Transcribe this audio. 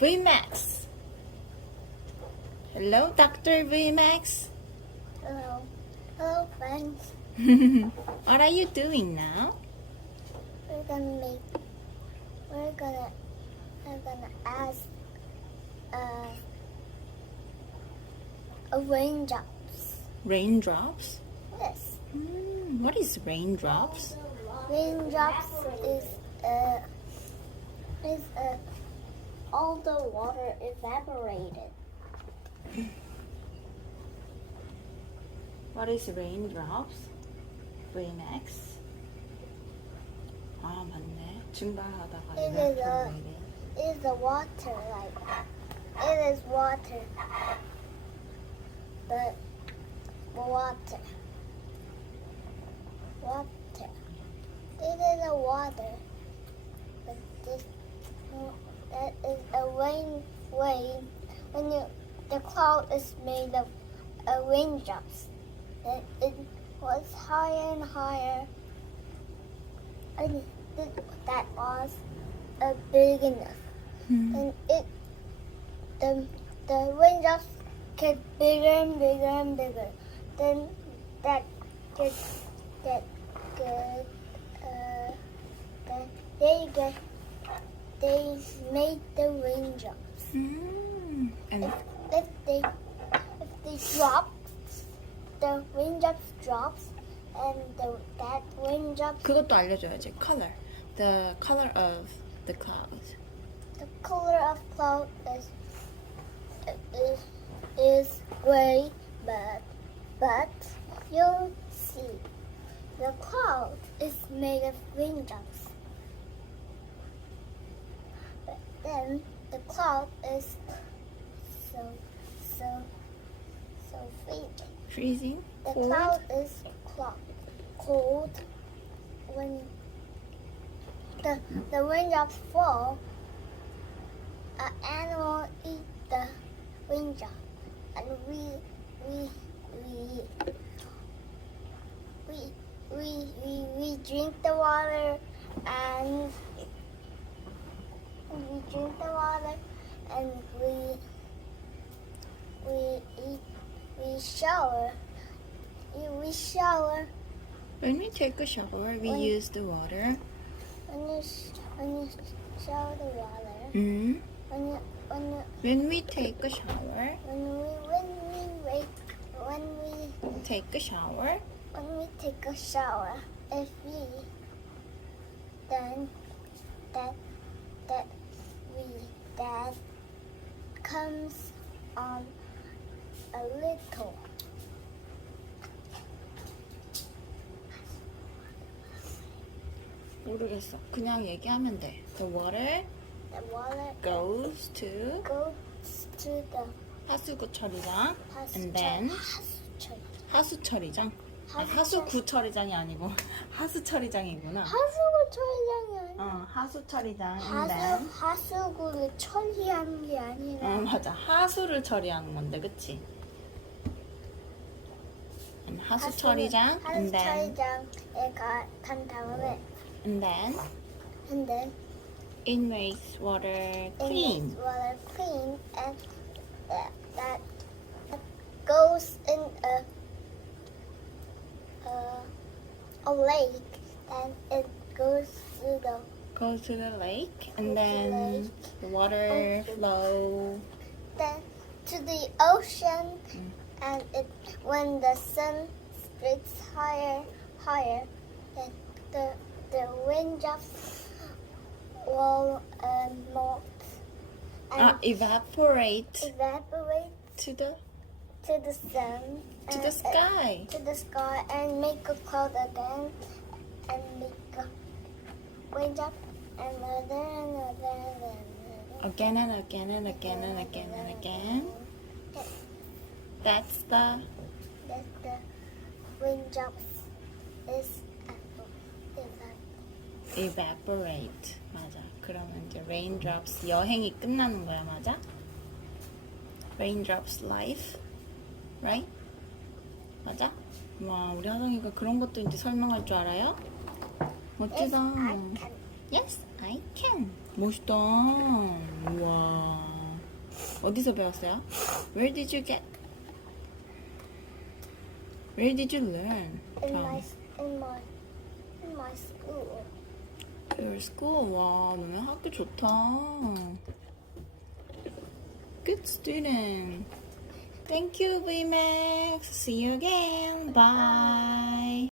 VMAX. Hello, Dr. VMAX. Hello. Hello, friends. What are you doing now? We're gonna ask raindrops. Raindrops? Yes. What is raindrops? Raindrops is all the water evaporated. What is raindrops? VMAX? 아 맞네. 증발하다가 It is the water, like it is water. But water. It is a water. But that is a rain. The cloud is made of raindrops. It was higher and higher. And that was big enough. And the raindrops get bigger and bigger and bigger. Then they made the raindrops. And If they drop, the raindrops drops, and that raindrops. 그것도 알려줘야지. Color. The color of the clouds. The color of cloud is gray, but you'll see the cloud is made of raindrops. But then the cloud is so freezing. Freezing? The Cold? cloud is cold when the raindrops fall. An animal eat the raindrop, and we drink the water, and we shower. We shower. When we take a shower, we use the water. When you shower the water. Mm. When We take a shower. When we Take a shower. take a shower, if we then that comes on a little. 모르겠어. 그냥 얘기하면 돼. The water The water goes to goes to the 하수구 처리장. And then 하수 처리장. 하수구 처리장이 아니고 하수 처리장이구나. 하수구 처리장이 아니야. 하수 처리장. And then 하수구를 처리한 게 아니라 맞아. 하수를 처리하는 건데, 그치? 하수 처리장. And then 처리장에 간 다음에 And then it makes water clean. It makes water clean, and that goes in a lake, and it goes to the lake, and then the water flow. then to the ocean, and when the sun gets higher, then the raindrops will melt and Evaporate to the sun, to the sky. to the sky, and make a cloud again, and make a raindrop, and another. Again and again and again and again and again. That's the raindrops is evaporate. 맞아. 그러면 이제 raindrops 여행이 끝나는 거야, 맞아? Raindrops life, right? 맞아? 와, 우리 하정이가 그런 것도 이제 설명할 줄 알아요? 멋지다. Yes, I can. Yes, I can. 멋있다. 우와. 어디서 배웠어요? Where did you get? Where did you learn? In from? my school. Your school. 와, 너네 학교 좋다. Good student. Thank you, VMAX. See you again. Bye.